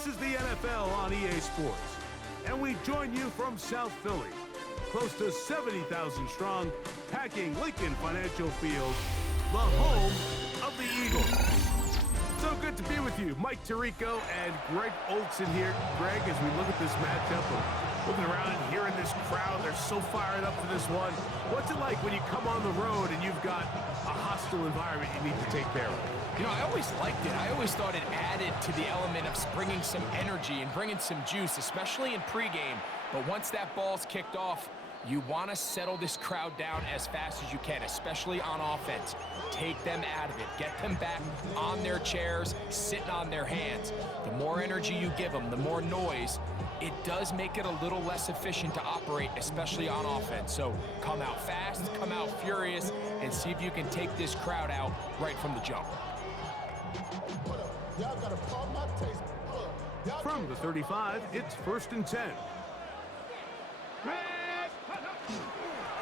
This is the NFL on EA Sports, and we join you from South Philly, close to 70,000 strong, packing Lincoln Financial Field, the home of the Eagles. So good to be with you. Mike Tirico and Greg Olson here. Greg, as we look at this matchup, looking around and hearing this crowd, they're so fired up for this one. What's it like when you come on the road and you've got a hostile environment you need to take care of? You know, I always liked it. I always thought it added to the element of bringing some energy and bringing some juice, especially in pregame. But once that ball's kicked off, you want to settle this crowd down as fast as you can, especially on offense. Take them out of it. Get them back on their chairs, sitting on their hands. The more energy you give them, the more noise, it does make it a little less efficient to operate, especially on offense. So come out fast, come out furious, and see if you can take this crowd out right from the jump. From the 35, it's 1st and 10.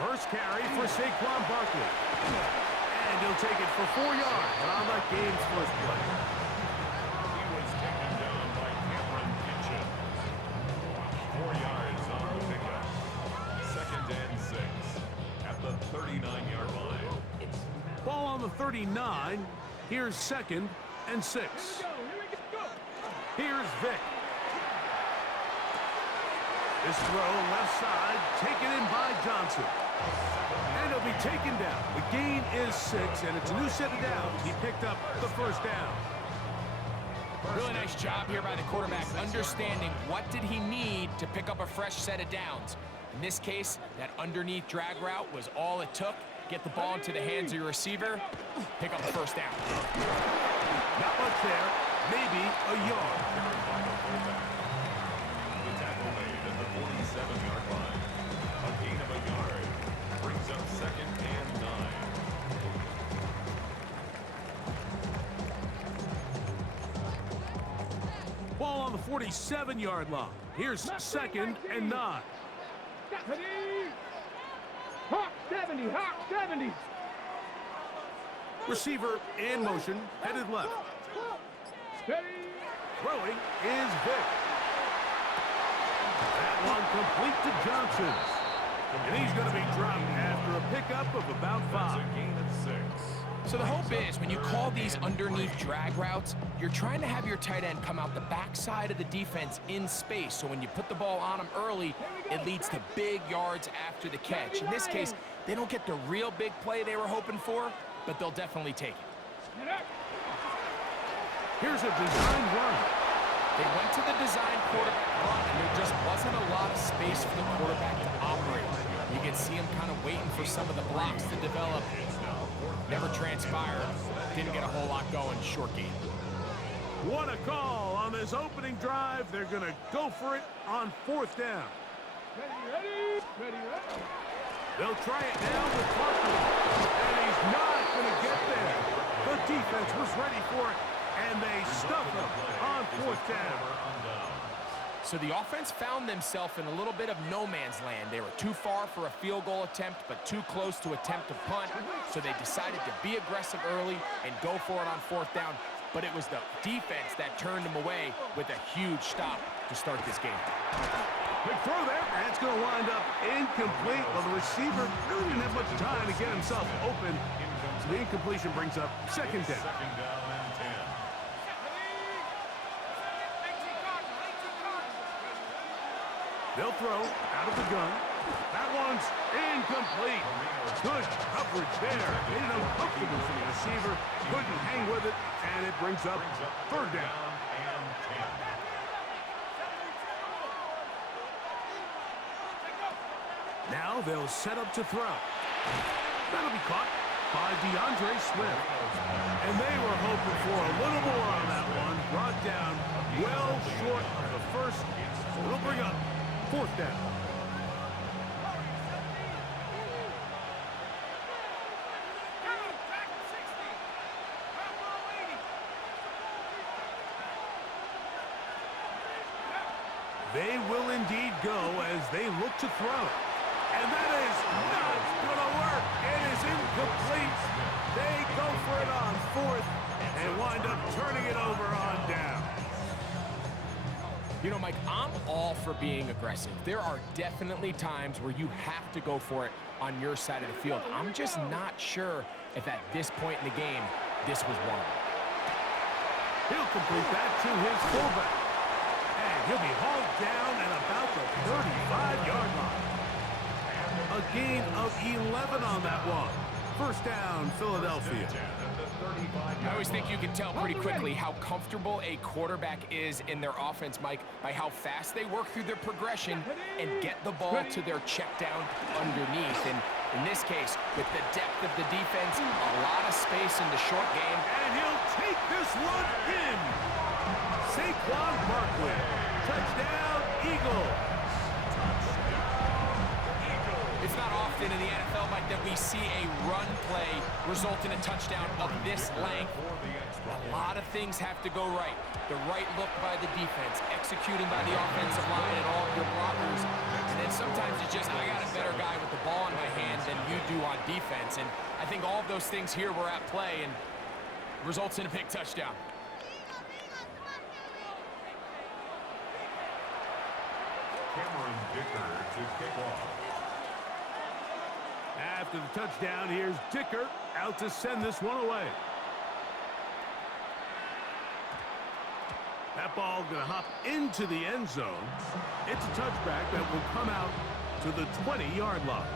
First carry for Saquon Barkley. And he'll take it for 4 yards on that game's first play. He was taken down by Cameron Kitchens. 4 yards on the pickup. 2nd and 6 at the 39-yard line. Ball on the 39. Here's 2nd and 6. Here's Vick. This throw left side, taken in by Johnson. And he'll be taken down. The gain is 6, and it's a new set of downs. He picked up the first down. Really nice job here by the quarterback, understanding what did he need to pick up a fresh set of downs. In this case, that underneath drag route was all it took. Get the ball into the hands of your receiver, pick up the first down. Not much there, maybe a yard. The tackle made at the 47-yard line. A gain of a yard brings up 2nd and 9. Ball on the 47-yard line. Here's 2nd and 9. Hawk 70, Hawk 70. Receiver in motion, headed left. Steady. Throwing is Vick. That one complete to Johnson. And he's going to be dropped after a pickup of about 5. A gain of 6. So the hope is when you call these underneath drag routes, you're trying to have your tight end come out the backside of the defense in space. So when you put the ball on him early, it leads to big yards after the catch. In this case, they don't get the real big play they were hoping for, but they'll definitely take it. Here's a design run. They went to the design quarterback run, and there just wasn't a lot of space for the quarterback to operate. You can see him kind of waiting for some of the blocks to develop. Never transpired. Didn't get a whole lot going. Short game. What a call on this opening drive. They're going to go for it on 4th down. Ready. They'll try it now with Barkley. And he's not going to get there. The defense was ready for it, and they stuff him on 4th down. So the offense found themselves in a little bit of no man's land. They were too far for a field goal attempt, but too close to attempt a punt. So they decided to be aggressive early and go for it on 4th down. But it was the defense that turned them away with a huge stop to start this game. Big throw there, and it's going to wind up incomplete. Well, the receiver really didn't have much time to get himself open. So the incompletion brings up 2nd down. 2nd down and 10. They'll throw out of the gun. That one's incomplete. Good coverage there. Made it uncomfortable for the receiver. Couldn't hang with it, and it brings up 3rd down. And 10. Now they'll set up to throw. That'll be caught by DeAndre Swift. And they were hoping for a little more on that one. Brought down well short of the first. So it'll bring up 4th down. They will indeed go as they look to throw. And that is not going to work. It is incomplete. They go for it on 4th and wind up turning it over on down. You know, Mike, I'm all for being aggressive. There are definitely times where you have to go for it on your side of the field. I'm just not sure if at this point in the game, this was one of them. He'll complete that to his fullback. And he'll be hauled down at about the 35-yard line. A gain of 11 on that one. First down, Philadelphia. I always think you can tell pretty quickly how comfortable a quarterback is in their offense, Mike, by how fast they work through their progression and get the ball to their check down underneath. And in this case, with the depth of the defense, a lot of space in the short game. And he'll take this one in. Saquon Barkley. Touchdown, Eagles. It's not often in the NFL, Mike, that we see a run play result in a touchdown of this length. A lot of things have to go right. The right look by the defense, executing by the offensive line and all of your blockers. And then sometimes it's just, I got a better guy with the ball in my hand than you do on defense. And I think all of those things here were at play and results in a big touchdown. Cameron Dicker to kick off. After the touchdown, here's Dicker out to send this one away. That ball going to hop into the end zone. It's a touchback that will come out to the 20-yard line.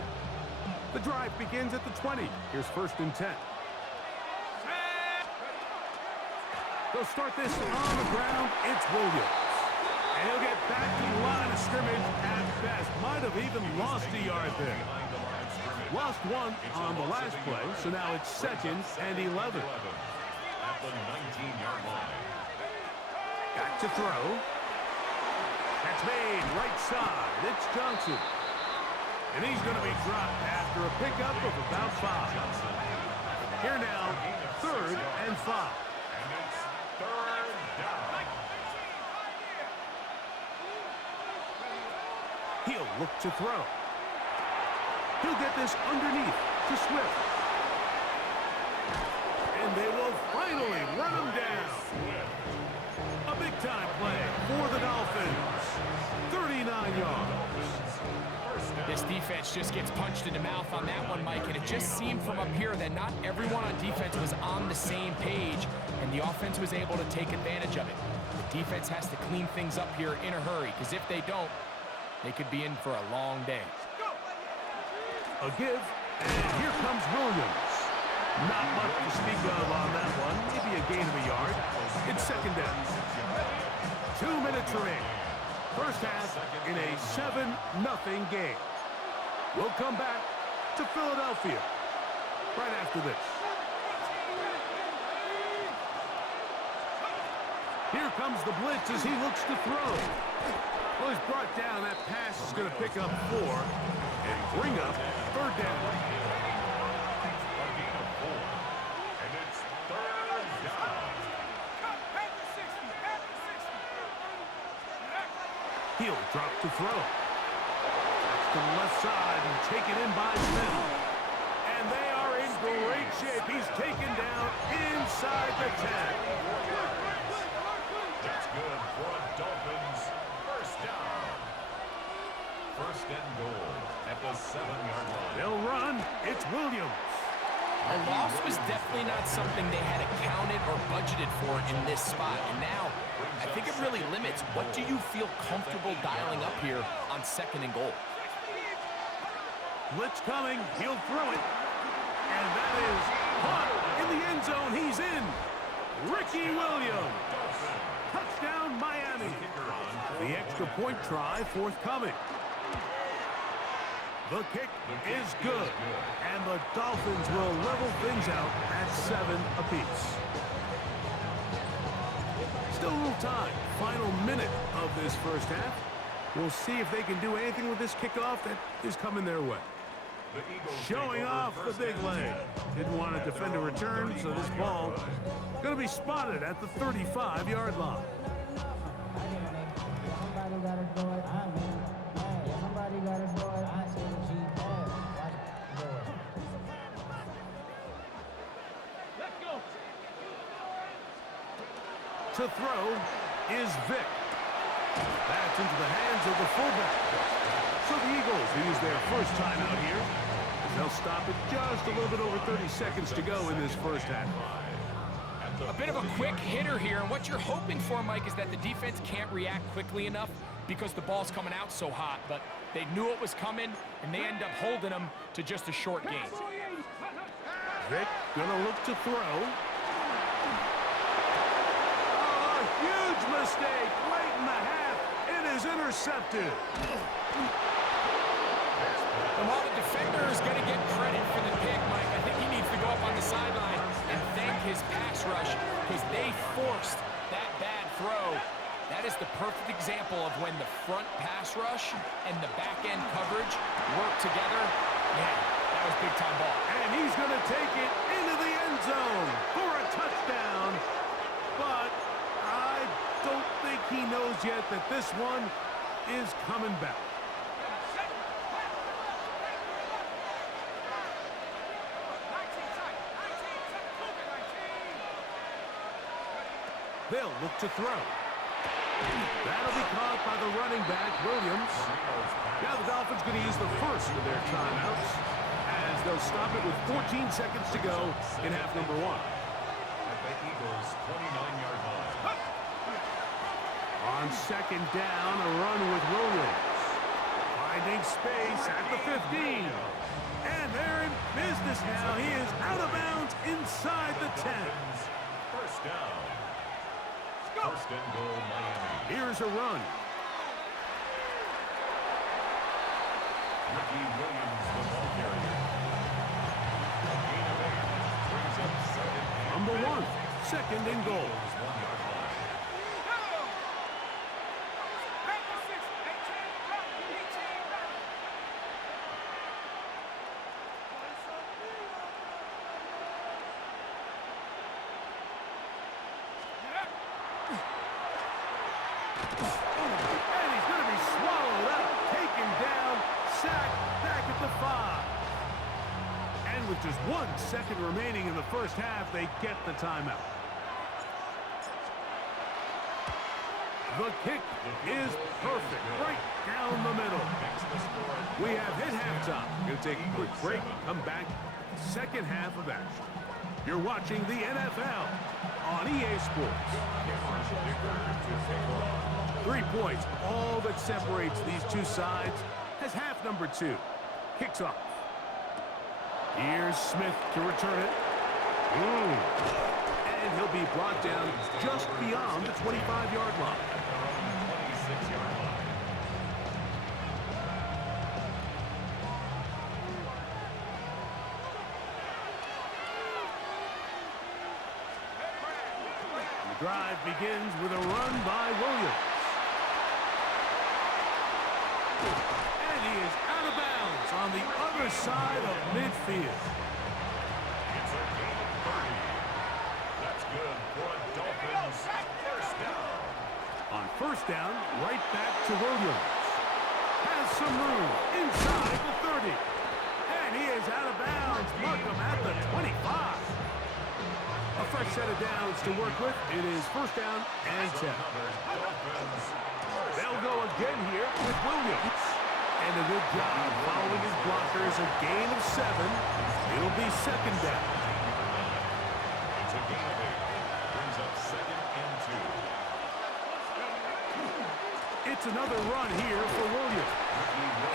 The drive begins at the 20. Here's first and 10. They'll start this on the ground. It's Williams. And he'll get back to the line of scrimmage at best. Might have even lost a yard there. Lost one on the last play, so now it's second and 11. At the 19-yard line. Back to throw. That's made right side. It's Johnson. And he's going to be dropped after a pickup of about 5. Here now, third and 5. And it's third down. He'll look to throw. He'll get this underneath to Swift. And they will finally run him down. A big-time play for the Dolphins. 39 yards. This defense just gets punched in the mouth on that one, Mike, and it just seemed from up here that not everyone on defense was on the same page, and the offense was able to take advantage of it. The defense has to clean things up here in a hurry, because if they don't, they could be in for a long day. A give, and here comes Williams. Not much to speak of on that one. Maybe a gain of a yard. It's second down. 2 minutes remaining. First half in a 7-0 game. We'll come back to Philadelphia right after this. Here comes the blitz as he looks to throw. Well, he's brought down. That pass is going to pick up 4 and bring up third down. A gain of 4. And it's third down. He'll drop to throw. That's to the left side and taken in by Smith. And they are in great shape. He's taken down inside the 10. That's good for a Dolphins first down. First and goal at the 7-yard line. They'll run. It's Williams. A loss was definitely not something they had accounted or budgeted for in this spot. And now, I think it really limits what do you feel comfortable dialing up here on second and goal. Blitz coming. He'll throw it. And that is caught in the end zone. He's in. Ricky Williams. Touchdown, Miami. The extra point try forthcoming. The kick is good. And the Dolphins will level things out at 7 apiece. Still a little time. Final minute of this first half. We'll see if they can do anything with this kickoff that is coming their way. Showing off the big leg. Didn't want to defend a return, so this ball going to be spotted at the 35-yard line. Somebody gotta do it. Somebody gotta do it. I see the G pass. Watch it. Let's go. To throw is Vick. That's into the hands of the fullback. So the Eagles use their first timeout here, as they'll stop it just a little bit over 30 seconds to go in this first half. A bit of a quick hitter here, and what you're hoping for, Mike, is that the defense can't react quickly enough because the ball's coming out so hot, but they knew it was coming, and they end up holding them to just a short gain. Vick gonna look to throw. Oh, a huge mistake late in the half. It is intercepted. And while the defender is going to get credit for the pick, Mike, I think he needs to go up on the sideline and thank his pass rush because they forced that bad throw. That is the perfect example of when the front pass rush and the back end coverage work together. Yeah, that was big time ball. And he's going to take it into the end zone for a touchdown. But I don't think he knows yet that this one is coming back. They'll look to throw. That'll be caught by the running back, Williams. Now the Dolphins going to use the first of their timeouts as they'll stop it with 14 seconds to go in half number one. At the Eagles' 29-yard line. On second down, a run with Williams. Finding space at the 15. And they're in business now. He is out of bounds inside the 10. First down. First and goal, Miami. Here's a run. Ricky Williams, the ball carrier. Gain of 8 brings up second and Number one, second and goal. 1-yard line. And he's going to be swallowed up, taken down, sacked back at the 5. And with just 1 second remaining in the first half, they get the timeout. The kick is perfect, right down the middle. We have hit halftime. Going to take a quick break, come back, second half of action. You're watching the NFL on EA Sports. 3 points, all that separates these two sides, as half number 2 kicks off. Here's Smith to return it. And he'll be brought down just beyond the 25-yard line. 26-yard line. The drive begins with a run by Williams. And he is out of bounds on the other side of midfield. It's a gain of 30. That's good for a Dolphins first down. On first down, right back to Williams. Has some room inside the 30. And he is out of bounds. Mark him at the 25. A fresh set of downs to work with. It is first down and 10. They'll go again here with Williams. And a good job following his blockers. A gain of 7. It'll be second down. It's a gain of 8. Brings up second and 2. It's another run here for Williams.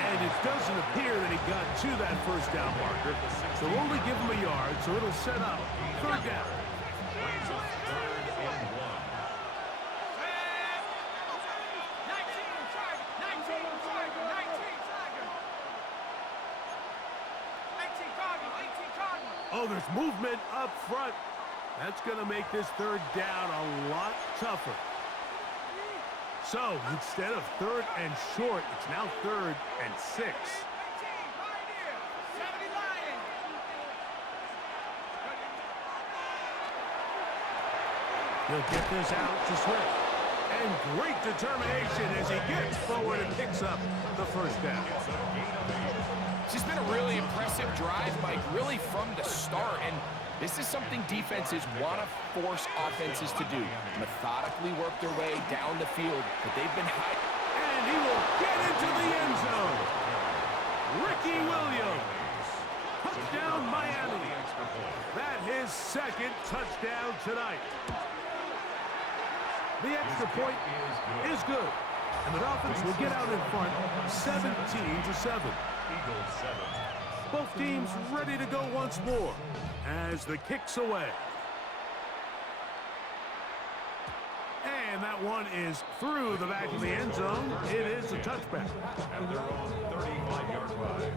And it doesn't appear that he got to that first down marker. So we'll only give him a yard, so it'll set up third down. Brings up third and 1. 19 Cardinal. Oh, there's movement up front. That's going to make this third down a lot tougher. So instead of third and short, it's now third and 6. He'll get this out to Swift. And great determination as he gets forward and picks up the first down. It's a gain of 8. It's just been a really impressive drive, Mike, really from the start. And This is something defenses want to force offenses to do. Methodically work their way down the field, but they've been hiding. And he will get into the end zone. Ricky Williams. Touchdown, Miami. That his second touchdown tonight. The extra point is good. And the Dolphins will get out in front 17-7. Both teams ready to go once more as the kick's away. And that one is through the back of the end zone. It is a touchback. At their own 35-yard line.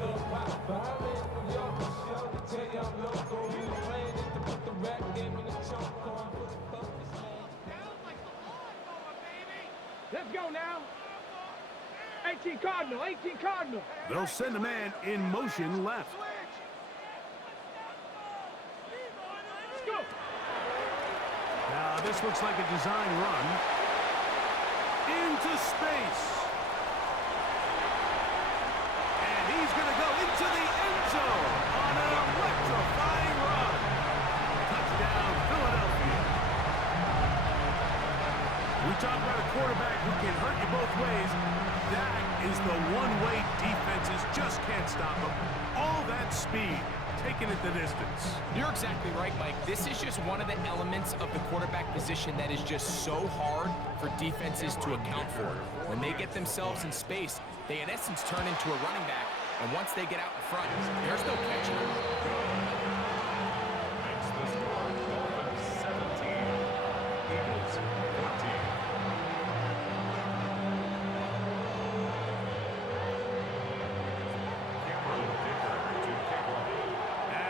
Let's go now. 18 Cardinal, 18 Cardinal. They'll send a man in motion left. Let's go. Now this looks like a design run. Into space. And he's going to go into the end zone on an electrifying run. Touchdown, Philadelphia. We talk about a quarterback who can hurt you both ways. That is the one-way defenses just can't stop him. All that speed, taking it the distance. You're exactly right, Mike. This is just one of the elements of the quarterback position that is just so hard for defenses to account for. When they get themselves in space, they in essence turn into a running back. And once they get out in front, there's no catching them. Makes the score Dolphins 17, Eagles 14.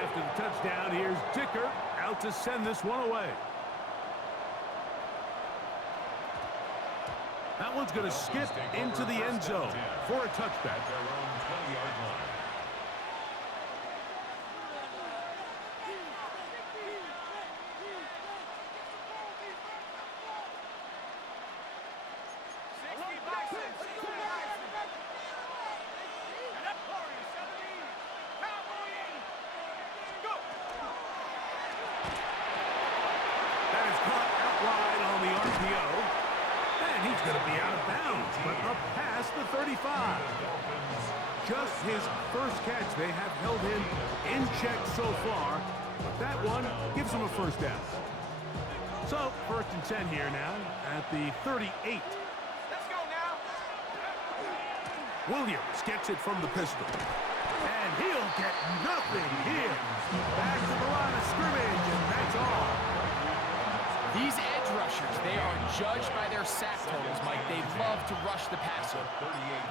After the touchdown, here's Dicker out to send this one away. That one's going to skip into the end zone for a touchback. At their own 20-yard line. That is caught out wide on the RPO. And he's going to be out of bounds, but up past the 35. Just his first catch. They have held him in check so far, but that one gives him a first down. So, 1st and 10 here now at the 38. Let's go now. Williams gets it from the pistol. And he'll get nothing here. Back to the line of scrimmage, and that's all. These edge rushers, they are judged by their sack totals, Mike. They love to rush the passer.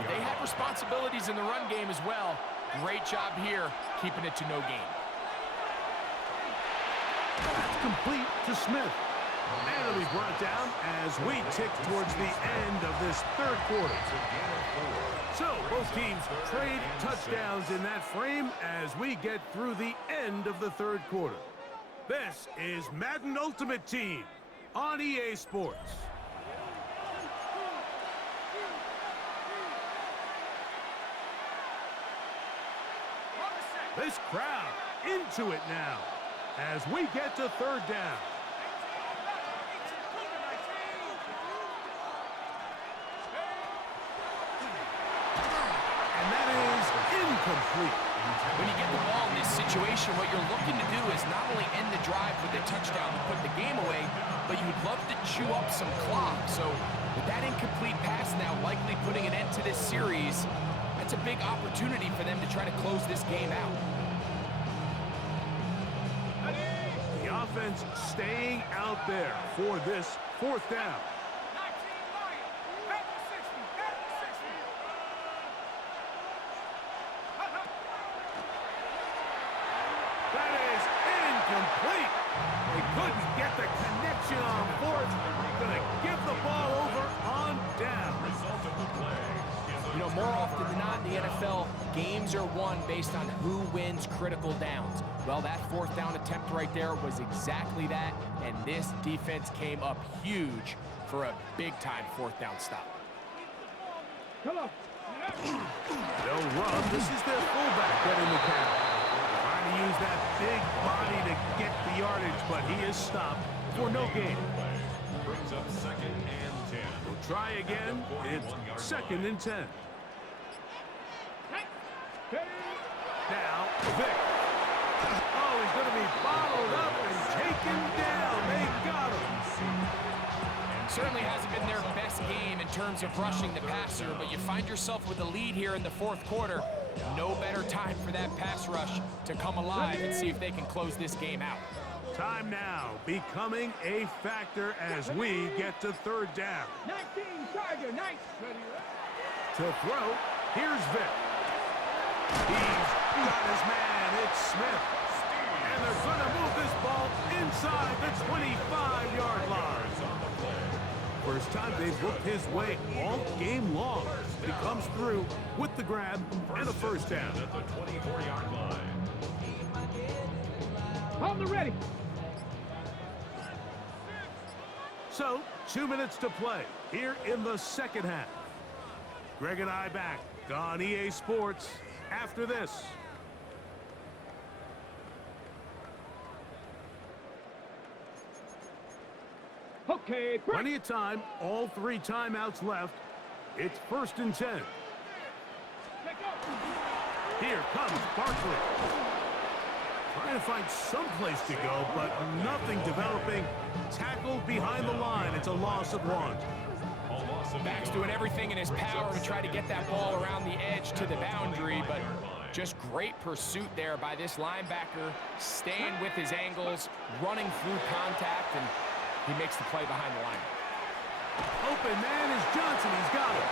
They have responsibilities in the run game as well. Great job here, keeping it to no gain. That's complete to Smith. And it'll be brought down as we tick towards the end of this third quarter. So, both teams trade touchdowns in that frame as we get through the end of the third quarter. This is Madden Ultimate Team on EA Sports. This crowd into it now as we get to third down. And that is incomplete. When you get the ball in this situation, what you're looking to do is not only end the drive with a touchdown to put the game away, but you'd love to chew up some clock. So with that incomplete pass now likely putting an end to this series, that's a big opportunity for them to try to close this game out. The offense staying out there for this fourth down. 19 Lion. Back to 60. Back to 60. That is incomplete. They couldn't get the connection on fourth. Gonna give the ball over on down. Result of the play is a You know, more often than not in the NFL, games are won based on who wins critical downs. Well, that fourth down attempt right there was exactly that, and this defense came up huge for a big-time fourth down stop. Come on. They'll run. This is their fullback getting the count. trying to use that big body to get the yardage, but he is stopped for no gain. Brings up 2nd and 10. We'll try again. It's 2nd and 10. Now, Vick. Oh, he's going to be bottled up and taken down. They got him. Certainly hasn't been their best game in terms of rushing the passer, but you find yourself with a lead here in the 4th quarter. No better time for that pass rush to come alive and see if they can close this game out. Time now becoming a factor as we get to 3rd down. 19, Charger, nice. To throw, here's Vick. He's got his man, it's Smith. And they're going to move this ball inside the 25-yard line. First time they've looked his way all game long. He comes through with the grab and a 1st down. At the 24-yard line. Hold the ready. So, 2 minutes to play here in the 2nd half. Greg and I back on EA Sports after this. Okay, break. Plenty of time, all 3 timeouts left. It's 1st and 10. Here comes Barkley. Trying to find some place to go, but nothing developing. Tackled behind the line. It's a loss of 1. Back's doing everything in his power to try to get that ball around the edge to the boundary, but just great pursuit there by this linebacker, staying with his angles, running through contact, and he makes the play behind the line. Open man is Johnson. He's got it.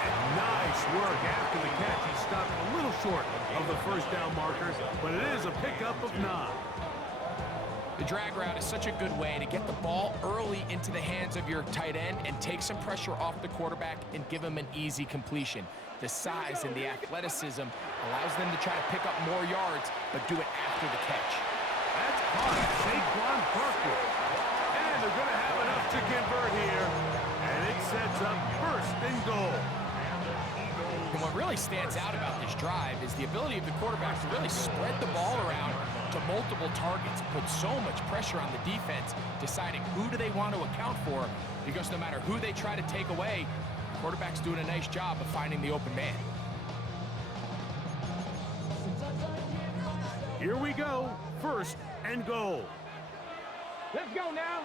And nice work after the catch. He stopped a little short of the 1st down marker, but it is a pickup of 9. The drag route is such a good way to get the ball early into the hands of your tight end and take some pressure off the quarterback and give him an easy completion. The size and the athleticism allows them to try to pick up more yards, but do it after the catch. That's caught Saquon Barkley. And they're going to have enough to convert here. And it sets up 1st and goal. And what really stands out about this drive is the ability of the quarterback to really spread the ball around to multiple targets, put so much pressure on the defense, deciding who do they want to account for, because no matter who they try to take away, the quarterback's doing a nice job of finding the open man. Here we go. 1st and goal. Let's go now.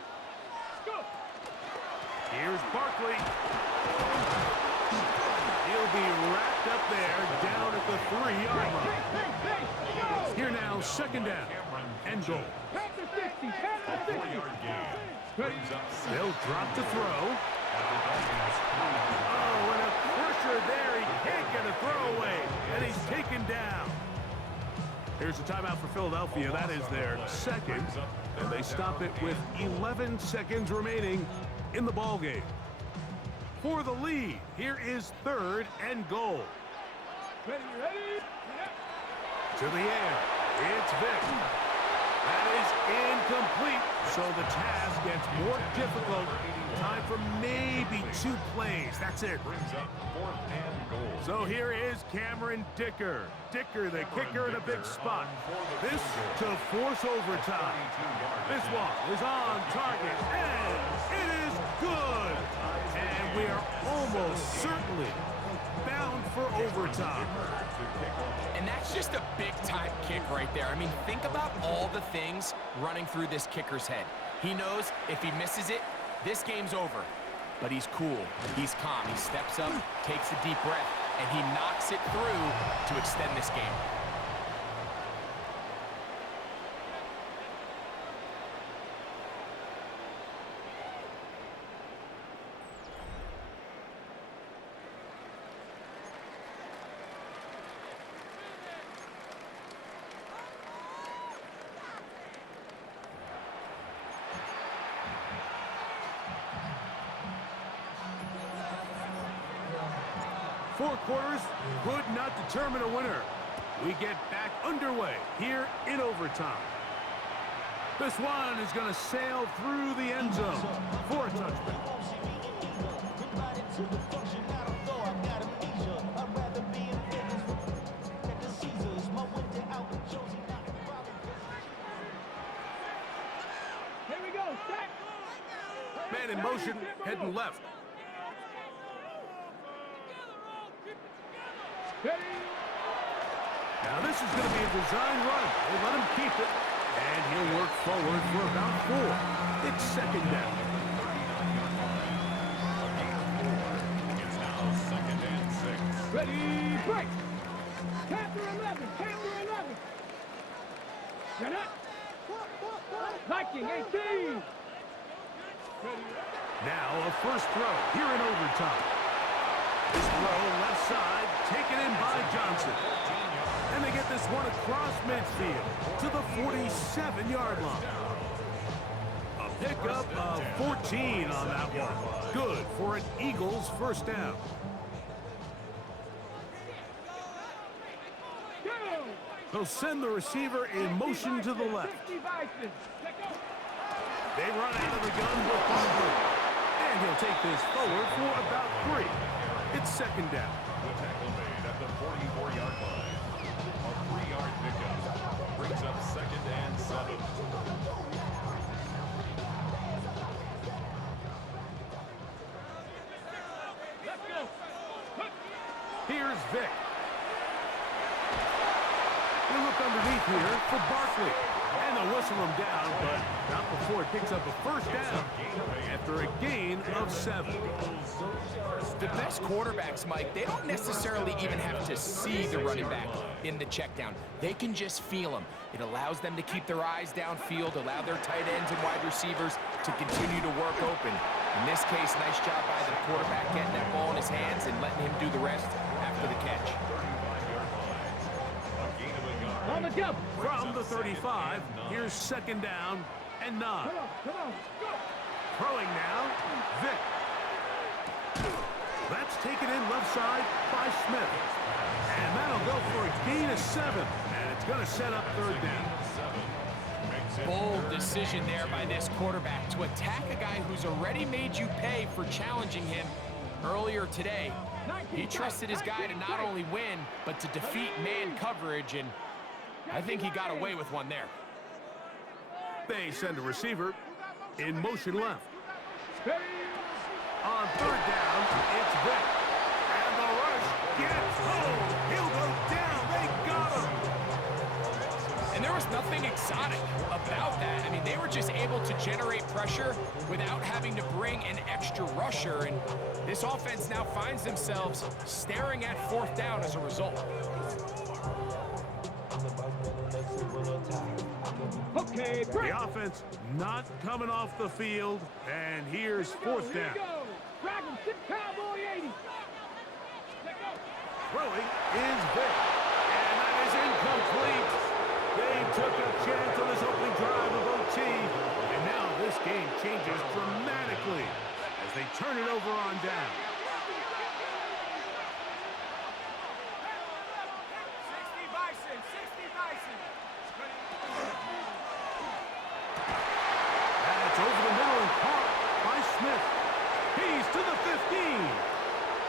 Go. Here's Barkley. He'll be wrapped up there down at the 3-yard line. Here now, 2nd down and goal. Panther 60, Panther 60. 4-yard gain. They'll drop to throw. Oh, and a pressure there. He can't get a throwaway, and he's taken down. Here's a timeout for Philadelphia. That is their 2nd, and they stop it with 11 seconds remaining in the ballgame. For the lead, here is 3rd and goal. Ready, ready? To the air, it's Vick. That is incomplete, so the task gets more difficult. Time for maybe 2 plays. That's it. Brings up 4th and goal. So here is Cameron Dicker. Dicker, the kicker, in a big spot. This to force overtime. This one is on target, and it is good. And we are almost certainly bound for overtime. And that's just a big-time kick right there. I mean, think about all the things running through this kicker's head. He knows if he misses it, this game's over. But he's cool. He's calm. He steps up, takes a deep breath, and he knocks it through to extend this game. Four quarters could not determine a winner. We get back underway here in overtime. This one is going to sail through the end zone for a touchdown. Man in motion, heading left. Now this is going to be a design run. They let him keep it, and he'll work forward for about 4. It's second down. It's now second and 6. Ready, break. Counter 11, counter 11. Shut up. Viking 18. Now a first throw here in overtime. This throw left side taken in by Johnson. And they get this one across midfield to the 47-yard line. A pickup of 14 on that one. Good for an Eagles first down. They'll send the receiver in motion to the left. They run out of the gun with the blue. And he'll take this forward for about 3. It's second down. The tackle made at the 44-yard line. A 3-yard pickup brings up second and 7. Here's Vic. They look underneath here for Barkley. And they'll whistle him down, but not before it picks up a first down after a gain of 7. The best quarterbacks, Mike, they don't necessarily even have to see the running back in the check down. They can just feel him. It allows them to keep their eyes downfield, allow their tight ends and wide receivers to continue to work open. In this case, nice job by the quarterback getting that ball in his hands and letting him do the rest after the catch. 35-yard line. A gain of a yard. On the jump. From the 35, here's second down and 9. Come on, go. Throwing now, Vic. That's taken in left side by Smith. And that'll go for a gain of 7. And it's going to set up third down. Bold decision there by this quarterback to attack a guy who's already made you pay for challenging him earlier today. He trusted his guy to not only win, but to defeat man coverage, and I think he got away with one there. They send a receiver in motion left. On third down, it's Vic. And the rush gets home. He'll go down. They got him. And there was nothing exotic about that. I mean, they were just able to generate pressure without having to bring an extra rusher, and this offense now finds themselves staring at fourth down as a result. Okay, break. The offense not coming off the field, and here's fourth Here down. we go. Dragon 6 Cowboy 80. Throwing is Vic, and that is incomplete. They took a chance on this opening drive of OT, and now this game changes dramatically as they turn it over on down. 60 Bison, 60 Bison. That's over the middle and caught by Smith. He's to the 15,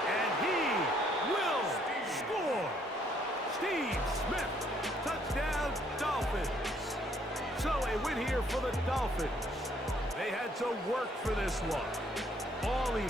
and he will score. Steve Smith, touchdown Dolphins. So a win here for the Dolphins. They had to work for this one. All he